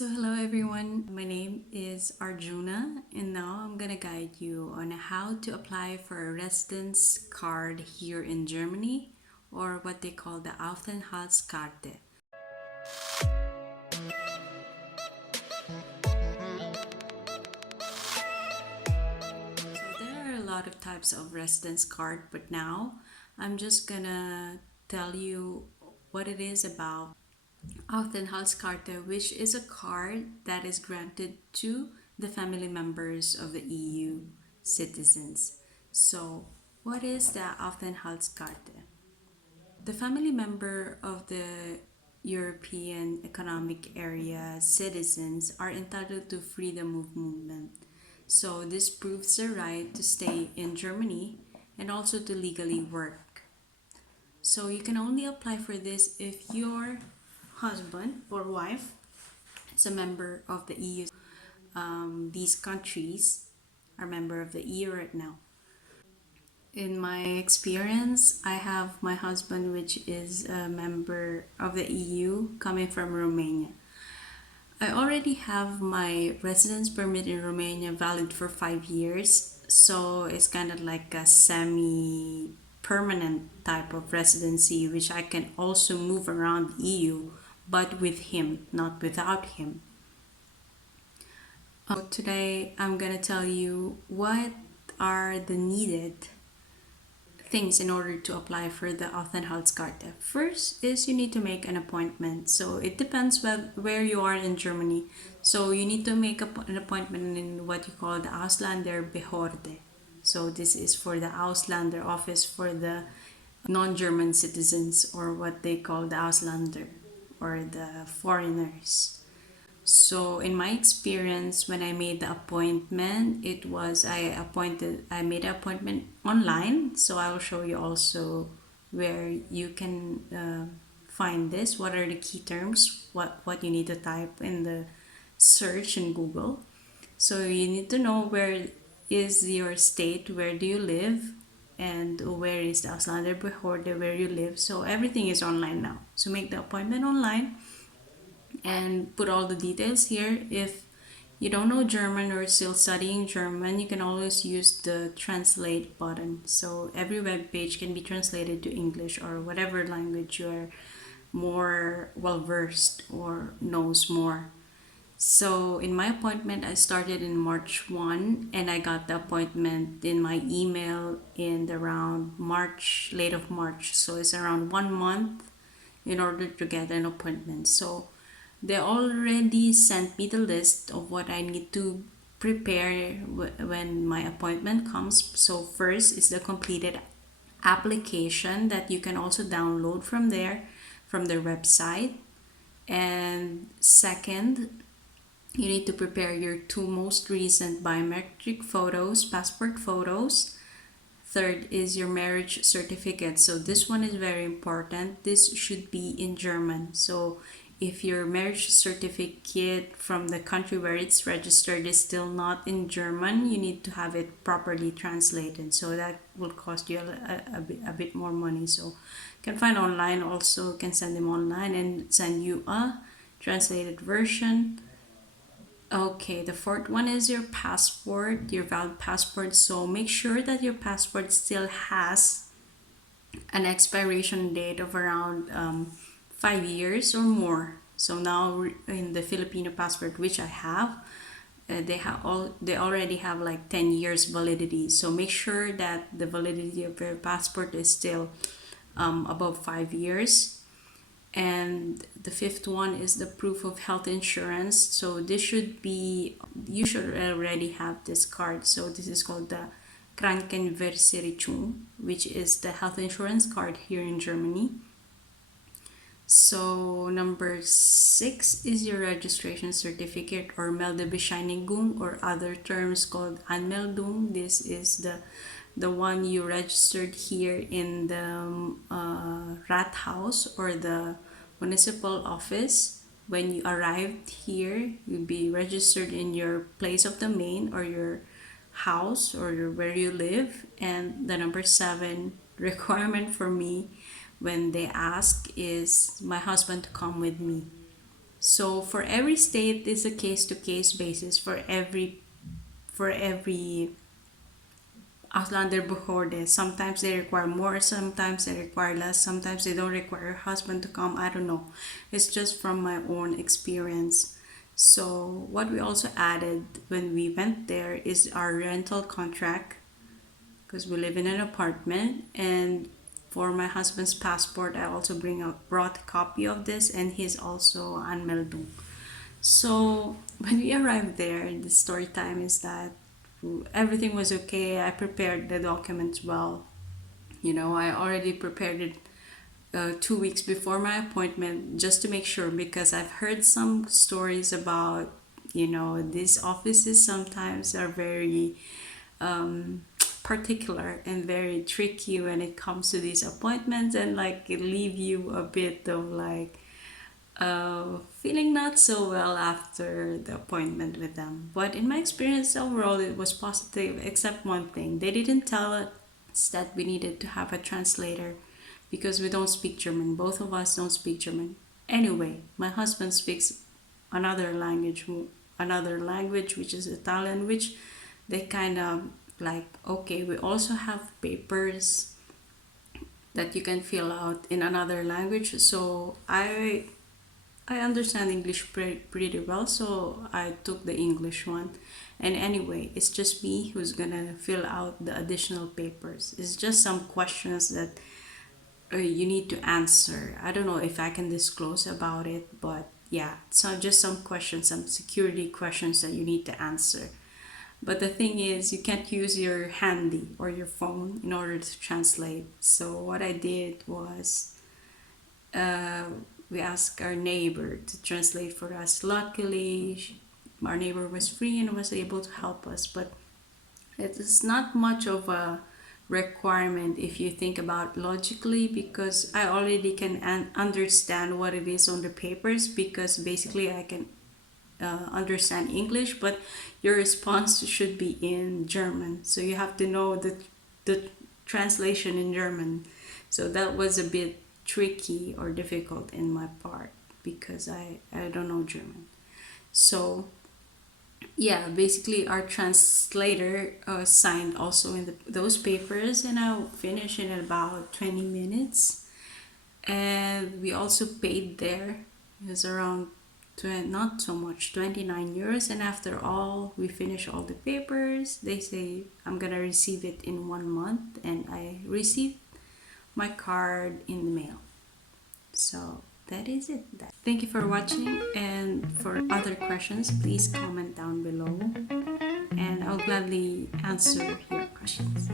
So hello everyone, my name is Arjuna and now I'm gonna guide you on how to apply for a residence card here in Germany, or what they call the Aufenthaltskarte. So there are a lot of types of residence card, but now I'm just gonna tell you what it is about Aufenthaltskarte, which is a card that is granted to the family members of the EU citizens. So, what is the Aufenthaltskarte? The family member of the European Economic Area citizens are entitled to freedom of movement. So, this proves the right to stay in Germany and also to legally work. So, you can only apply for this if your husband or wife is a member of the EU. These countries are member of the EU right now. In my experience, I have my husband, which is a member of the EU, coming from Romania. I already have my residence permit in Romania valid for 5 years, so it's kind of like a semi permanent type of residency, which I can also move around the EU, but with him, not without him. Today I'm gonna tell you what are the needed things in order to apply for the Aufenthaltskarte. First is you need to make an appointment. So it depends where you are in Germany. So you need to make an appointment in what you call the Auslanderbehorde. So this is for the Auslander office for the non-German citizens, or what they call the Auslander, or the foreigners. So in my experience, when I made the appointment, I made an appointment online. So I will show you also where you can find this. What are the key terms? What you need to type in the search in Google. So you need to know where is your state, where do you live, and where is the Auslanderbehorde where you live. So everything is online now. So make the appointment online and put all the details here. If you don't know German or still studying German, you can always use the translate button. So every web page can be translated to English or whatever language you are more well versed or knows more. So in my appointment, I started in March 1 and I got the appointment in my email in around March, late of March. So it's around 1 month in order to get an appointment. So they already sent me the list of what I need to prepare when my appointment comes. So first is the completed application that you can also download from there, from their website. And second, you need to prepare your two most recent biometric photos, passport photos. Third is your marriage certificate. So this one is very important. This should be in German. So if your marriage certificate from the country where it's registered is still not in German, you need to have it properly translated. So that will cost you a bit more money. So you can find online also, can send them online and send you a translated version. Okay, the fourth one is your passport, your valid passport. So make sure that your passport still has an expiration date of around 5 years or more. So now in the Filipino passport, which I have, they already have like 10 years validity. So make sure that the validity of your passport is still above 5 years. And the fifth one is the proof of health insurance. So you should already have this card. So this is called the Krankenversicherung, which is the health insurance card here in Germany. So number 6 is your registration certificate, or Meldebescheinigung, or other terms called Anmeldung. This is the one you registered here in the Rathaus, or the municipal office. When you arrived here, you'll be registered in your place of domain, or your house, or where you live. And the number 7 requirement for me when they ask is my husband to come with me. So for every state is a case-to-case basis. For every Auslanderbehorde, sometimes they require more, sometimes they require less, sometimes they don't require a husband to come. I don't know. It's just from my own experience. So what we also added when we went there is our rental contract, because we live in an apartment. And for my husband's passport, I also brought a copy of this, and he's also Anmeldung. So when we arrived there, the story time is that everything was okay. I prepared the documents well. I already prepared it 2 weeks before my appointment, just to make sure, because I've heard some stories about, these offices sometimes are very particular and very tricky when it comes to these appointments, and like it leave you a bit of like feeling not so well after the appointment with them. But in my experience overall, it was positive, except one thing: they didn't tell us that we needed to have a translator, because we don't speak German. Both of us don't speak German. Anyway, my husband speaks another language, which is Italian, which they kind of like, okay, we also have papers that you can fill out in another language. So I understand English pretty well, so I took the English one. And anyway, it's just me who's gonna fill out the additional papers. It's just some questions that you need to answer. I don't know if I can disclose about it, but yeah, so just some questions, some security questions that you need to answer. But the thing is, you can't use your handy or your phone in order to translate. So what I did was, uh, we asked our neighbor to translate for us. Luckily, our neighbor was free and was able to help us. But it is not much of a requirement if you think about logically, because I already can understand what it is on the papers, because basically I can understand English, but your response should be in German. So you have to know the translation in German. So that was a bit tricky or difficult in my part, because I don't know German. So yeah, basically our translator signed also in those papers, and I'll finish in about 20 minutes. And we also paid there. It was around not so much, 29 euros. And after all, we finish all the papers. They say I'm gonna receive it in 1 month, and I received my card in the mail. So that is it. Thank you for watching, and for other questions, please comment down below, and I'll gladly answer your questions.